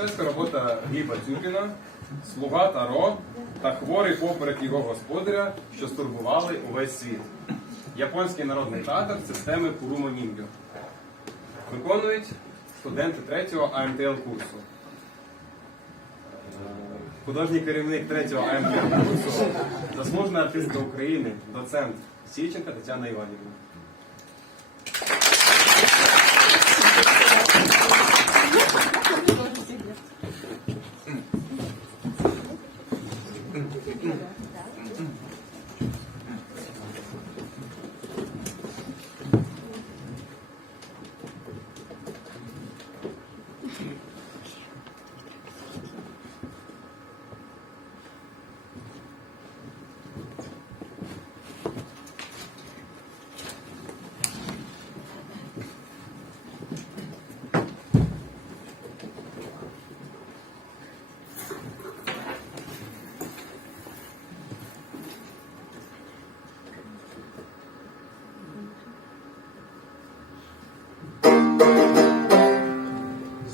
Мистецька робота Гліба Тюпіна, слуга Таро та хворий поперек його господаря, що стурбували увесь світ. Японський народний театр системи Курумо Німбю. Виконують студенти третього АМТЛ курсу. Художній керівник третього АМТЛ курсу, заслужена артистка України, доцент Січенка Тетяна Іванівна.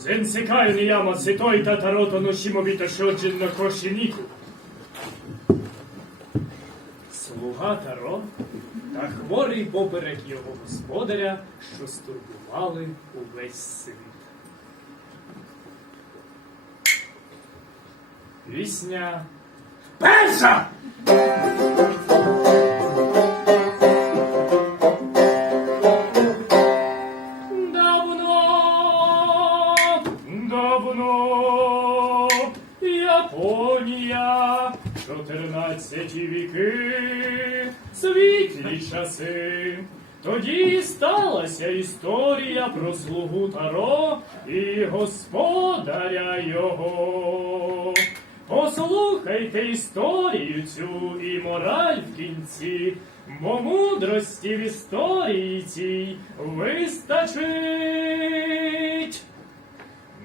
Зенсекаю нияма ситой та тарото ношімовіта шоджин на кошеніку. Слуга Таро та хворий поперек його господаря, що стурбували увесь світ. Пісня перша! Тоді сталася історія про слугу Таро і господаря його. Послухайте історію цю і мораль в кінці, бо мудрості в історії цій вистачить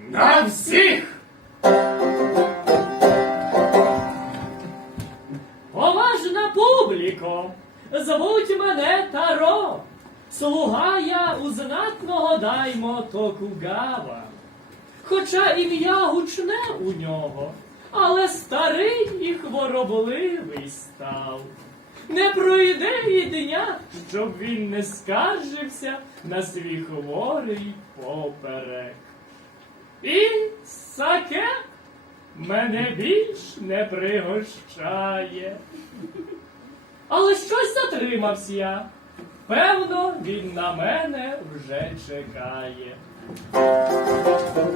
на всіх. Поважна публіко, звуть мене Таро, слуга я у знатного даймо Токугава. Хоча ім'я гучне у нього, але старий і хворобливий став. Не пройде і дня, щоб він не скаржився на свій хворий поперек. І саке мене більш не пригощає. Але щось затримався я. Певно, він на мене вже чекає.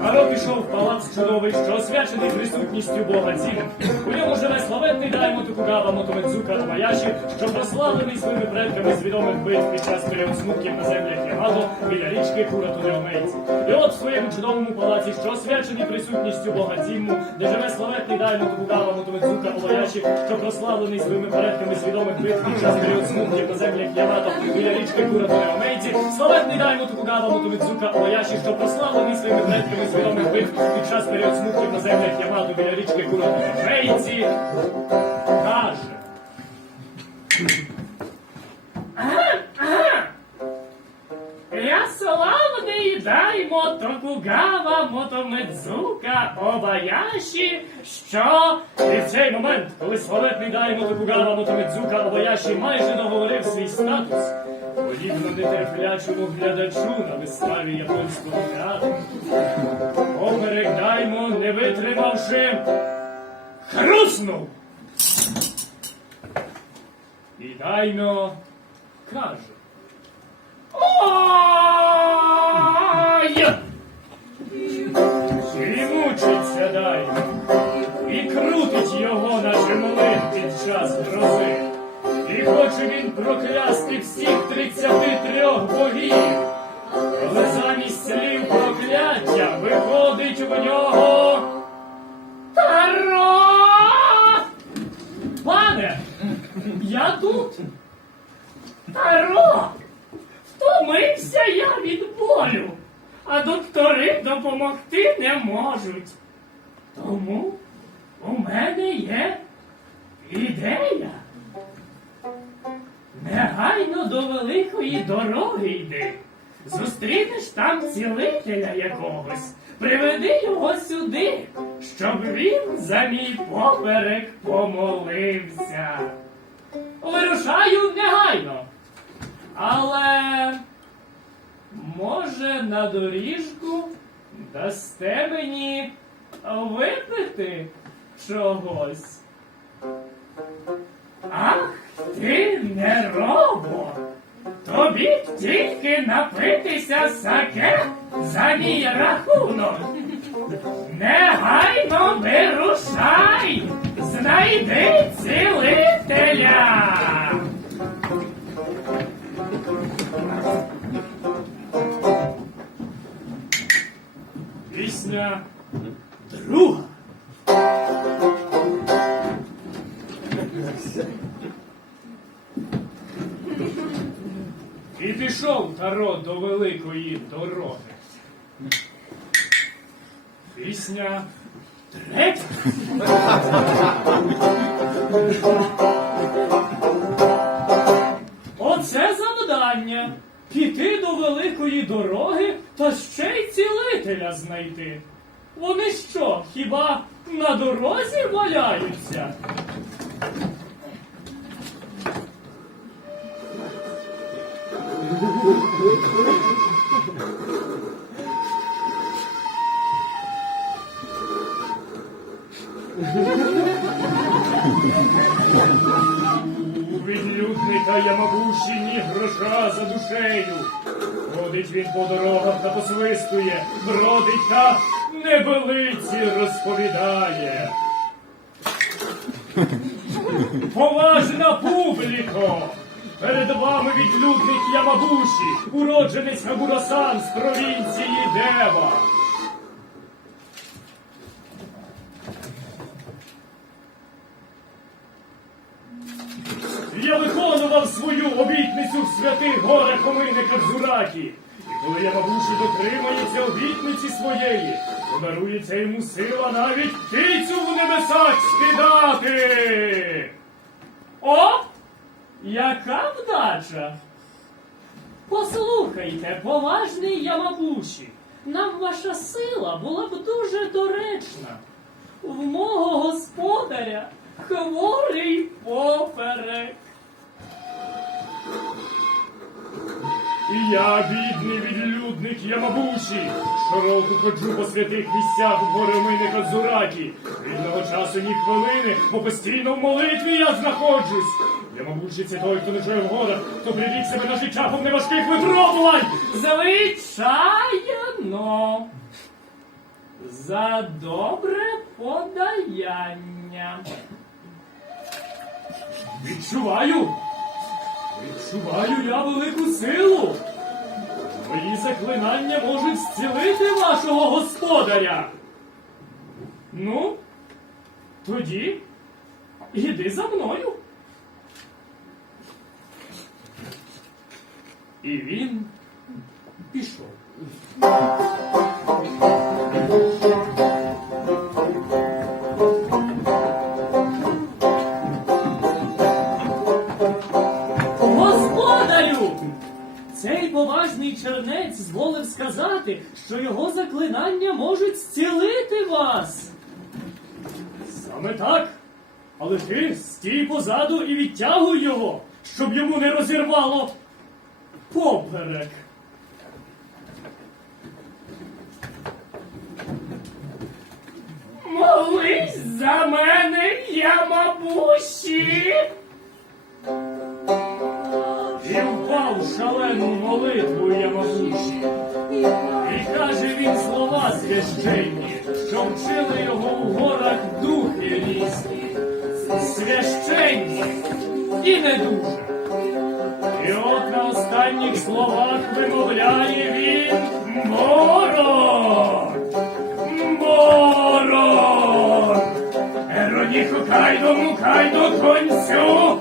Каро пішов в палац чудовий, що освячений присутністю Бога цінних. У ньому живе славетний даймо Токугава Мотомедзука Табаяші, що прославлений своїми предками з відомих битв під час смутків на землях Ямато біля річки Куратунеомейці. І от в своєму чудовому палаці, що освячений присутністю Бога цінну, де живе славетний даймо Токугава Мотомедзука Табаяші, що прославлений своїми предками з відомих битв під час смутків на землях Ямато біля річки Куратунеомейці, славетний даймо Токугава Мотомедзука Табаяші, що прославлений своїми предками з відомих битв під час період смутків на землях Ямато біля річки Куратунеомейці, каже. Я славний даймо Токугава Мотомедзука Обаяші, що і в цей момент, коли славетний даймо Токугава Мотомедзука Обаяші майже договорив свій статус, подібно нетерплячому глядачу на виставі японського театру, поперек даймо, не витримавши, хруснув. І дайно каже. Ой! І мучиться дай, і крутить його наче млин під час грози. Хоче він проклясти всіх тридцяти трьох богів. Але замість слів прокляття виходить в нього Таро! Пане, я тут. Таро! Втомився я від болю, а доктори допомогти не можуть. Тому у мене є ідея. До великої дороги йди. Зустрінеш там цілителя якогось, приведи його сюди. щоб він за мій поперек помолився. Вирушаю негайно. Але може на доріжку дасте мені випити чогось? Ах, ти не робо! Тобі тільки напитися саке за мій рахунок. Негайно вирушай, знайди цілителя. Дороги. Пісня третя. Оце завдання. Піти до великої дороги та ще й цілителя знайти. Вони що, хіба на дорозі валяються? Відлюдника Ямабуші ні гроша за душею. Ходить він по дорогах та посвистує, бродить та небелиці розповідає. Поважна публіко! Перед вами відлюдник Ямабуші, уродженець Хабурасан з провінції Дева. І коли я бабусі дотримається обітниці своєї, подарується йому сила навіть птицю в небесах скидати. О! Яка вдача! Послухайте, поважний Ямабуші, нам ваша сила була б дуже доречна. В мого господаря хворий поперек. Я, бідний відлюдник Ямабуші, щороку ходжу по святих місцях в горемини Кадзуракі. Вільного часу ні хвилини, бо постійно в молитві я знаходжусь. Я Ямабуші це той, хто не живе в горах, хто прибіг себе на життя повне важких випробувань. Звичайно. За добре подаяння. Відчуваю. Відчуваю я велику силу. Мої заклинання можуть зцілити вашого господаря. Ну, тоді іди за мною. І він пішов. Чернець зволив сказати, що його заклинання можуть зцілити вас. Саме так. Але ти стій позаду і відтягуй його, щоб йому не розірвало поперек. Молись за мене, Ямабуші! І шалену молитву Ямабуші. І каже він слова священні, що вчили його в горах духи різні, священні і не дуже. І от на останніх словах вимовляє він Морон! Морон! Ероніху кайдо мукайдо концю!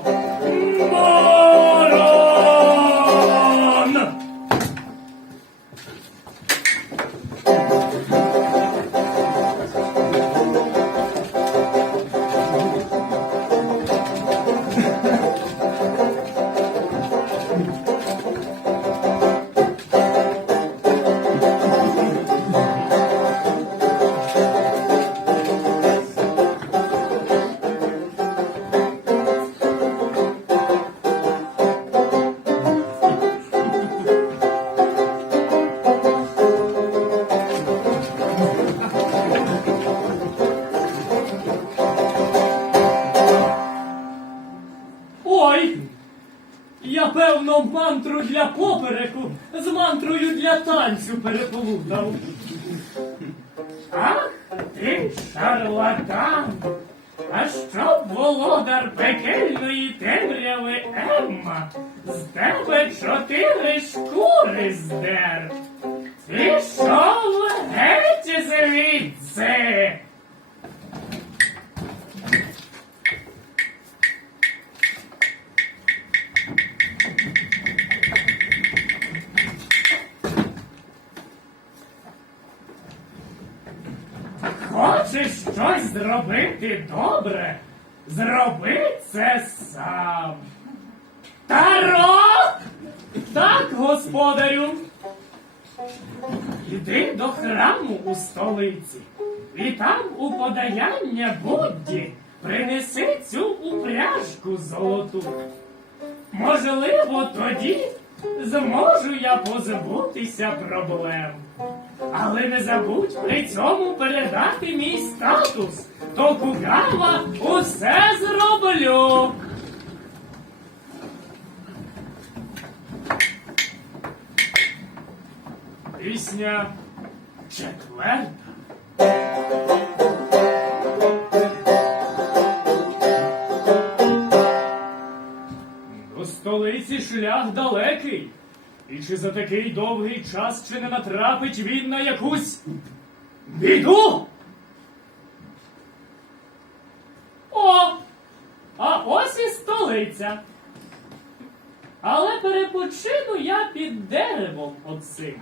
Мантру для попереку з мантрою для танцю переплутав. Ах, ти шарлатан! А щоб володар пекельної темряви Емма з тебе чотири шкури здер. Пішов геть звідси. Зробити добре? Зроби це сам. Таро! Так, господарю. Йди до храму у столиці, і там у подаяння Будді принеси цю упряжку золоту. Можливо, тоді зможу я позбутися проблем. Але не забудь при цьому передати мій статус. Токугава усе зроблю. Пісня четверта. Шлях далекий. І чи за такий довгий час чи не натрапить він на якусь біду? О! А ось і столиця. Але перепочину я під деревом оцим,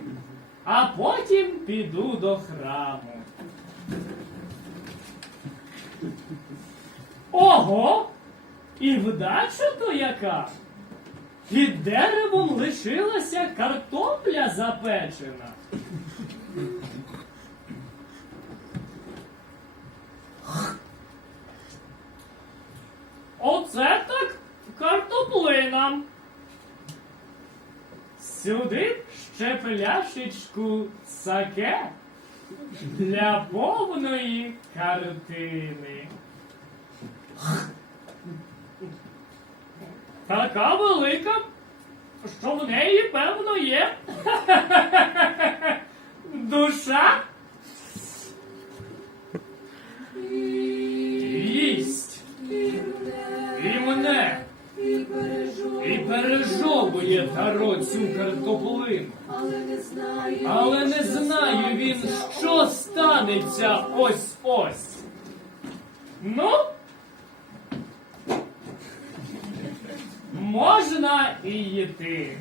а потім піду до храму. Ого! І вдача то яка? Під деревом лишилася картопля запечена. Оце так картоплина. Сюди ще пляшечку саке для повної картини. Така велика, що в неї, певно, є душа. Їсть і мене, і пережовує таро цю картоплину. Але не знаю, він, що станеться ось ось. Ну, можна і йти.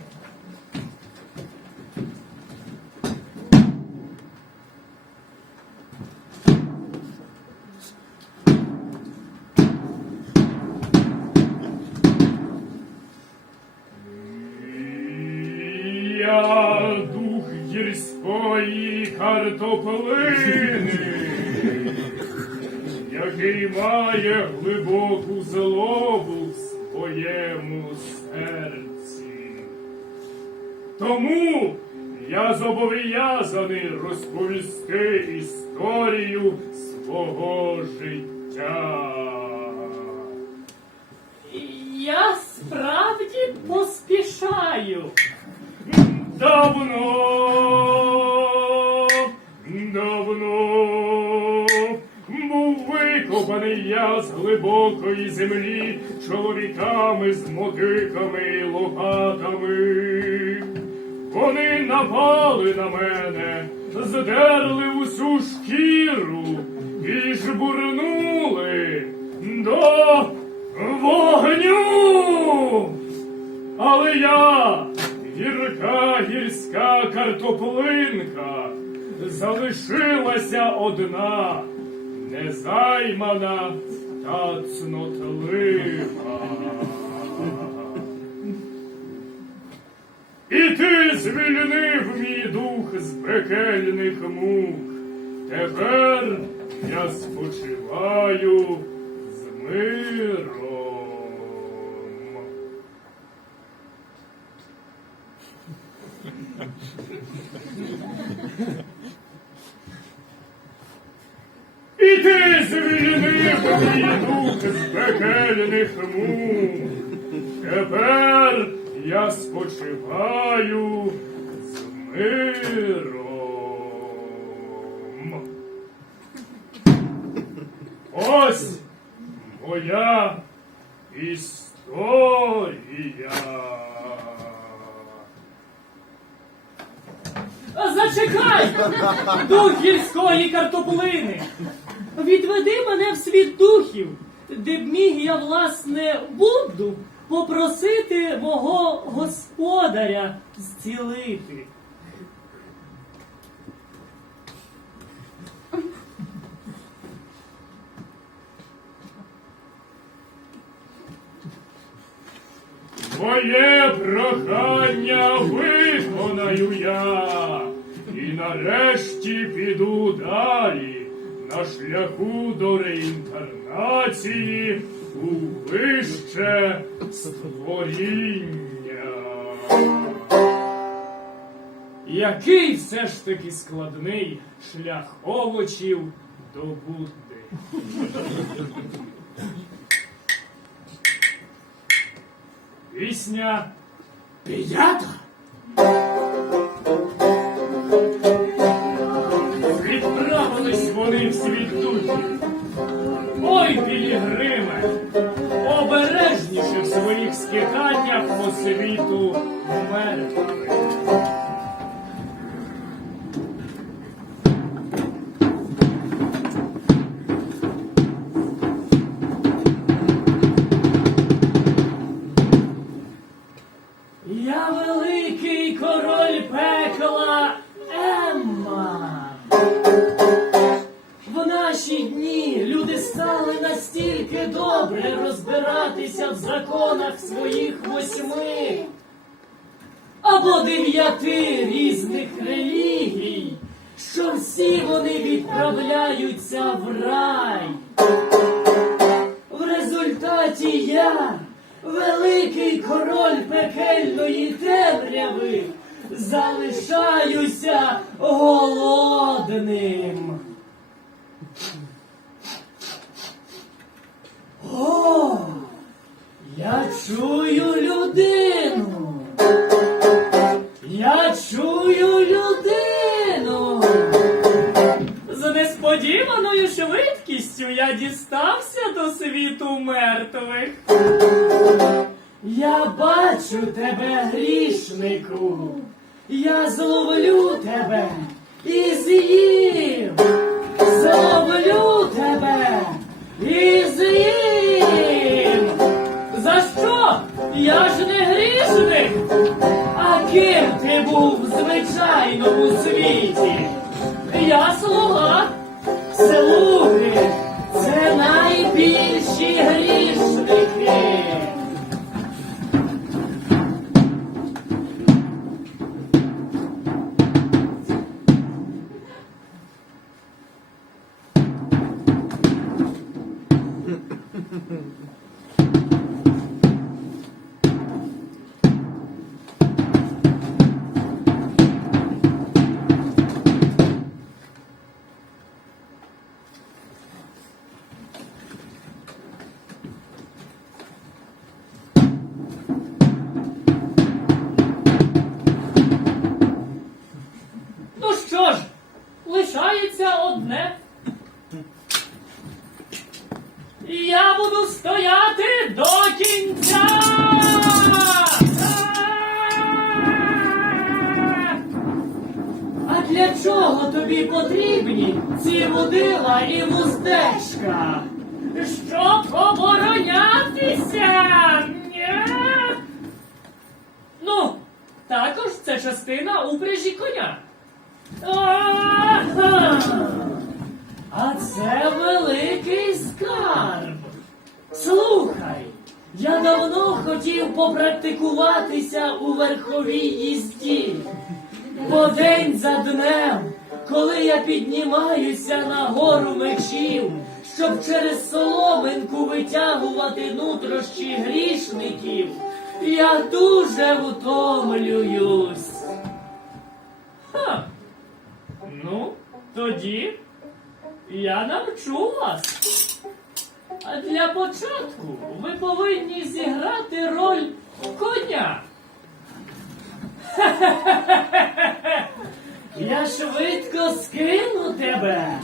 Дух гірської картоплини, який має глибоку Тому я зобов'язаний розповісти історію свого життя. Я справді поспішаю. Давно, давно був викопаний я з глибокої землі чоловіками з мотиками й лопатами. Напали на мене, здерли усю шкіру і жбурнули до вогню. Але я, гірка гірська картоплинка, залишилася одна, незаймана та цнотлива. І ти звільнив мій дух з пекельних мук. Тепер я спочиваю з миром. І ти звільнив мій дух з пекельних мук. Тепер я спочиваю з миром. Ось моя історія. Зачекай! Дух гірської картоплини! Відведи мене в світ духів, де б міг я, власне, Будду попросити мого господаря зцілити. Моє прохання виконаю я, і нарешті піду далі на шляху до реінкарнації у вище створіння. Який все ж таки складний шлях овочів до Будди. Пісня п'ята. Відправились вони в світ духів. Ой, обережніше в своїх скитаннях по світу мертвих. Великий король пекельної темряви, залишаюся голодним. О, я чую людину. Я чую людину. Швидкістю я дістався до світу мертвих. Я бачу тебе, грішнику. Я зловлю тебе і з'їм. Зловлю тебе і з'їм. За що? Я ж не грішник. А ким ти був в звичайному світі? Я одне. Я буду стояти до кінця. А для чого тобі потрібні ці водила і вуздечка? Щоб оборонятися. Нє? Ну, також це частина упряжі коня. Ага! А це великий скарб. Слухай, я давно хотів попрактикуватися у верховій їзді. Бо день за днем, коли я піднімаюся на гору мечів, щоб через соломинку витягувати нутрощі грішників, я дуже втомлююсь. Ха. Ну, тоді я навчу вас. А для початку ви повинні зіграти роль коня. Я швидко скину тебе.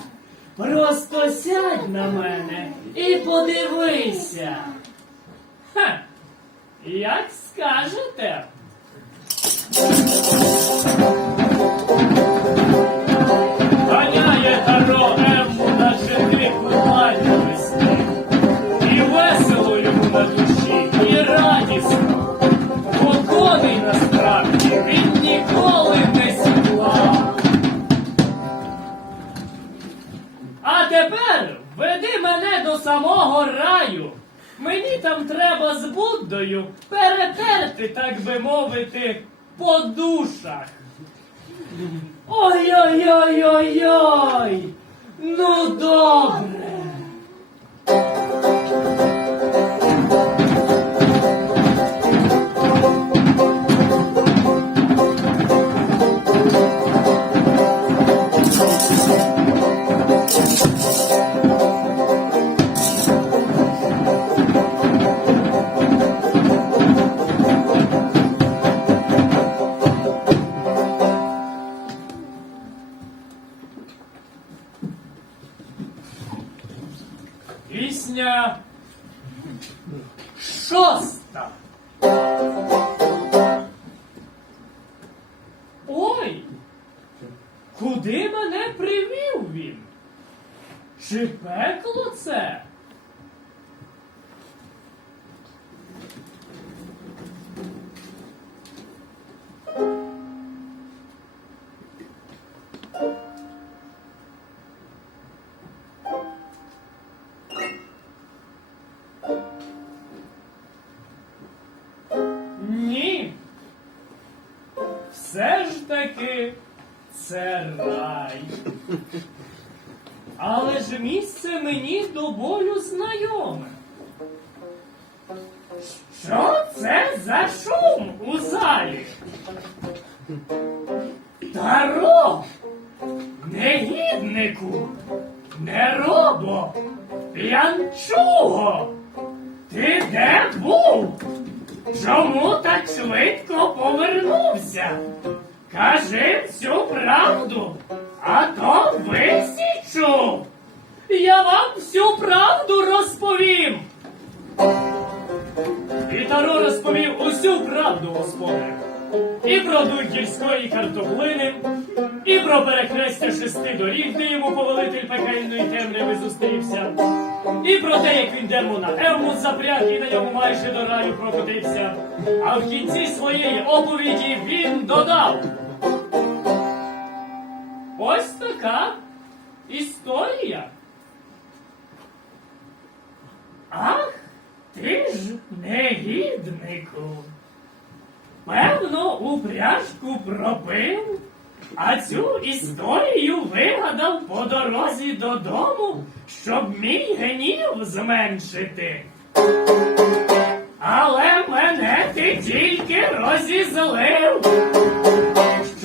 Просто сядь на мене і подивися. Ха, як скажете. Ж таки це рай. Але ж місце мені до болю знайоме. Що це за шум у залі? Таро! Негіднику! Неробо! П'янчуго! Ти де був? Чому так швидко повернувся? Кажи всю правду, а то висічу. Я вам всю правду розповім. І Таро розповів усю правду, господарю. І про дух картоплини, і про перехрестя шести доріг, де йому повелитель пекельної темряви зустрівся, і про те, як він демона Евму запряг і на ньому майже до раю прокотився. А в кінці своєї оповіді він додав. Ось така історія. Ах, ти ж негіднику. Певно, упряжку пропив, а цю історію вигадав по дорозі додому, щоб мій гнів зменшити. Але мене ти тільки розізлив,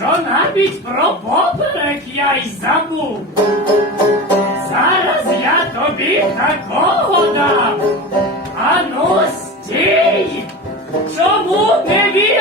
що навіть про поперек я й забув. Зараз я тобі такого дам. Ану стій! Чому не вірите